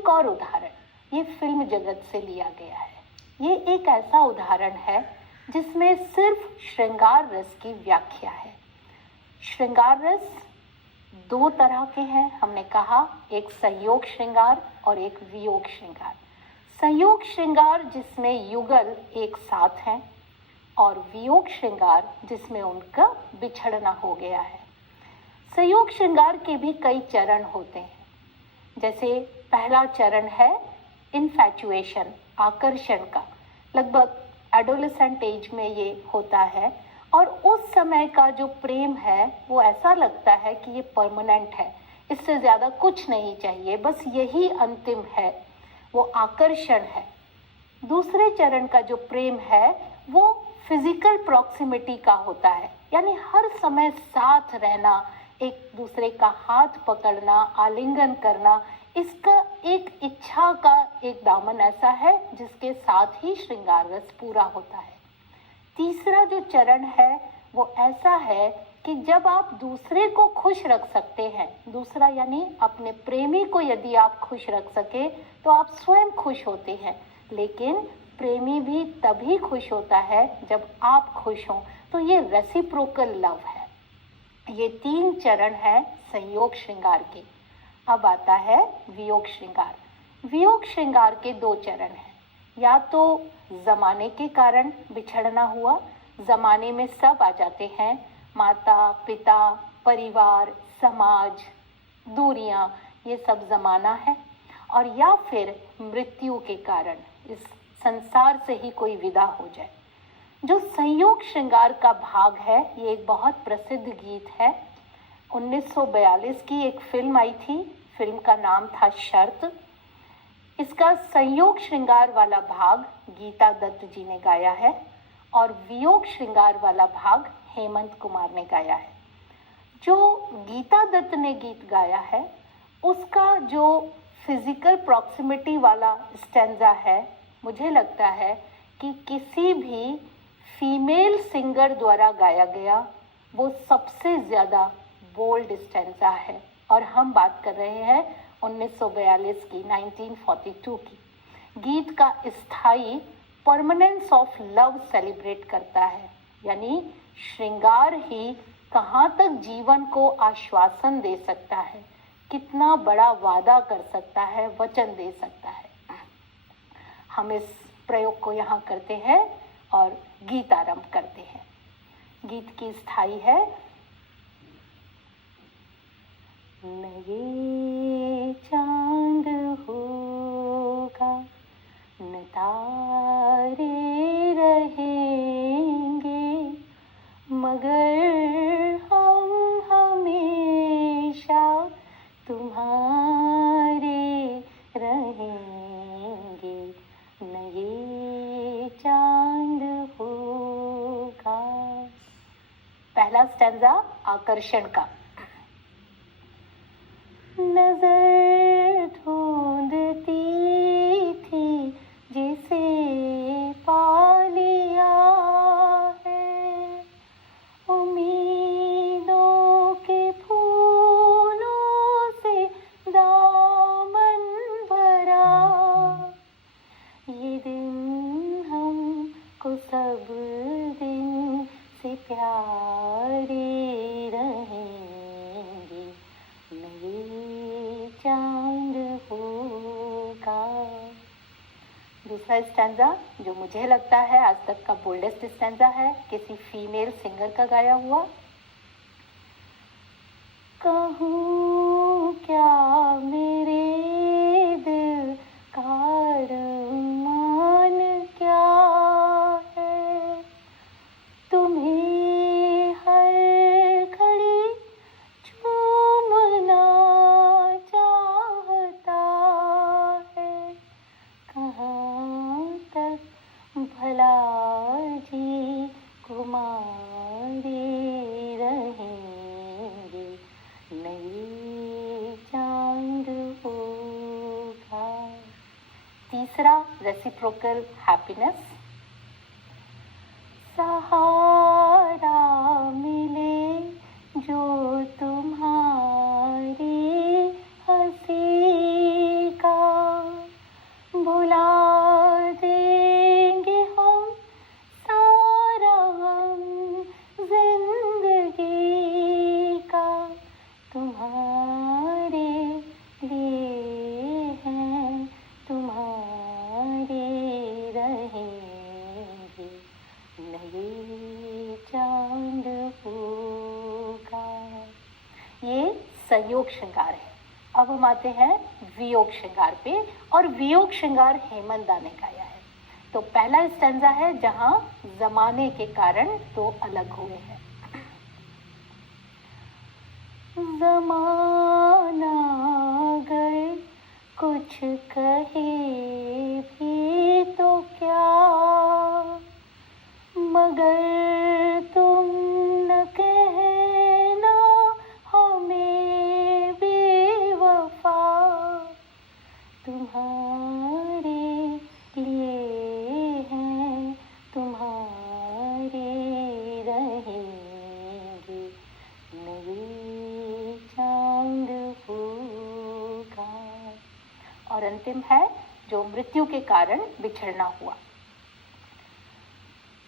एक और उदाहरण ये फिल्म जगत से लिया गया है। ये एक ऐसा उदाहरण है जिसमें सिर्फ श्रृंगार रस की व्याख्या है। श्रृंगार रस दो तरह के हैं, हमने कहा, एक संयोग श्रृंगार और एक वियोग श्रृंगार। संयोग श्रृंगार जिसमें युगल एक साथ हैं और वियोग श्रृंगार जिसमें उनका बिछड़ना हो गया है। संयोग श्रृंगार के भी कई चरण होते हैं। जैसे पहला चरण है इन्फैचुएशन, आकर्षण का, लगभग एडोलेसेंट एज में ये होता है और उस समय का जो प्रेम है वो ऐसा लगता है कि ये परमानेंट है, इससे ज़्यादा कुछ नहीं चाहिए, बस यही अंतिम है, वो आकर्षण है। दूसरे चरण का जो प्रेम है वो फिजिकल प्रॉक्सिमिटी का होता है, यानी हर समय साथ रहना, एक दूसरे का हाथ पकड़ना, आलिंगन करना, इसका एक इच्छा का एक दामन ऐसा है जिसके साथ ही श्रृंगार रस पूरा होता है। तीसरा जो चरण है वो ऐसा है कि जब आप दूसरे को खुश रख सकते हैं, दूसरा यानी अपने प्रेमी को यदि आप खुश रख सके तो आप स्वयं खुश होते हैं, लेकिन प्रेमी भी तभी खुश होता है जब आप खुश हों, तो ये रेसिप्रोकल लव है। ये 3 चरण है संयोग श्रृंगार के। अब आता है वियोग श्रृंगार। वियोग श्रृंगार के 2 चरण हैं। या तो जमाने के कारण बिछड़ना हुआ, जमाने में सब आ जाते हैं, माता पिता, परिवार, समाज, दूरियां, ये सब जमाना है। और या फिर मृत्यु के कारण, इस संसार से ही कोई विदा हो जाए। जो संयोग श्रृंगार का भाग है ये एक बहुत प्रसिद्ध गीत है। 1942 की एक फिल्म आई थी, फिल्म का नाम था शर्त। इसका संयोग श्रृंगार वाला भाग गीता दत्त जी ने गाया है और वियोग श्रृंगार वाला भाग हेमंत कुमार ने गाया है। जो गीता दत्त ने गीत गाया है उसका जो फिजिकल प्रॉक्सिमिटी वाला स्टैंजा है, मुझे लगता है कि किसी भी फीमेल सिंगर द्वारा गाया गया वो सबसे ज़्यादा बोल्ड स्टैंजा है। और हम बात कर रहे हैं 1942 की, 1942 की। गीत का स्थायी परमानेंस ऑफ लव सेलिब्रेट करता है, यानी श्रृंगार ही कहाँ तक जीवन को आश्वासन दे सकता है, कितना बड़ा वादा कर सकता है, वचन दे सकता है। हम इस प्रयोग को यहाँ करते हैं और गीत आरंभ करते हैं। गीत की स्थाई है, न ये चांद होगा न तारे रहेंगे, मगर हम हमेशा तुम्हारे रहेंगे, न ये चांद होगा। पहला स्टैंजा आकर्षण का। नजर ढूंढती थी जिसे पा लिया है, उम्मीदों के फूलों से दामन भरा, ये दिन हमको सब दिन से प्यारे रहेंगे, नए चांद होगा। दूसरा स्टैंजा जो मुझे लगता है आज तक का बोल्डेस्ट स्टैंजा है, किसी फीमेल सिंगर का गाया हुआ। कहूँ क्या मेरे दिल का अरमान क्या है, तुम्हें हर घड़ी झूमना चाहता है, कहाँ तक भला जी कुमारी रहेंगे, नए चांद होगा। तीसरा रेसिप्रोकल हैप्पीनेस। सहारा मिले जो तुम्हारी हंसी का, संयोग श्रृंगार है। अब हम आते हैं वियोग श्रृंगार पे, और वियोग श्रृंगार हेमंदा ने गाया है। तो पहला स्टैंजा है जहां जमाने के कारण दो अलग हुए हैं। जमाना अगर कुछ कहे भी तो क्या, मगर तुम न कहना हमें बेवफा, तुम्हारे लिए हैं, तुम्हारे रहेंगे, नए चांद होगा। और अंतिम है जो मृत्यु के कारण बिछड़ना हुआ।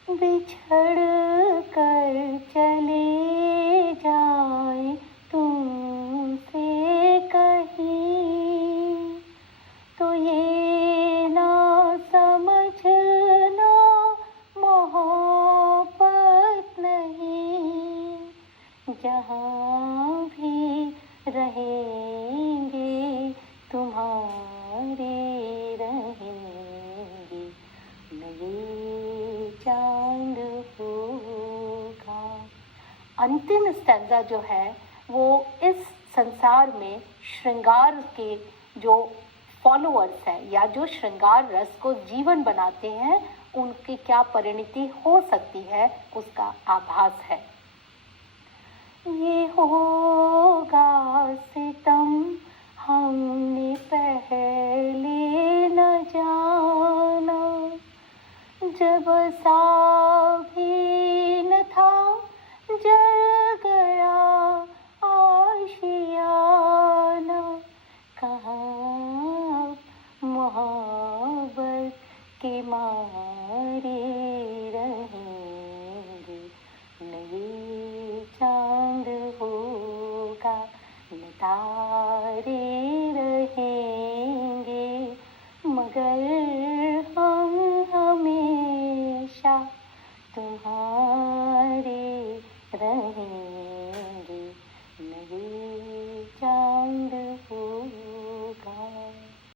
बिछड़ कर चले जाए तुमसे कहीं, तो ये ना समझना मोहब्बत नहीं, जहाँ भी रहेंगे तुम्हारे रहेंगे, नए चांद होगा। अंतिम स्टैंजा जो है वो इस संसार में श्रृंगार के जो फॉलोअर्स हैं या जो श्रृंगार रस को जीवन बनाते हैं, उनकी क्या परिणति हो सकती है उसका आभास है। ये होगा सितम हमने पहले न जाना, जब सा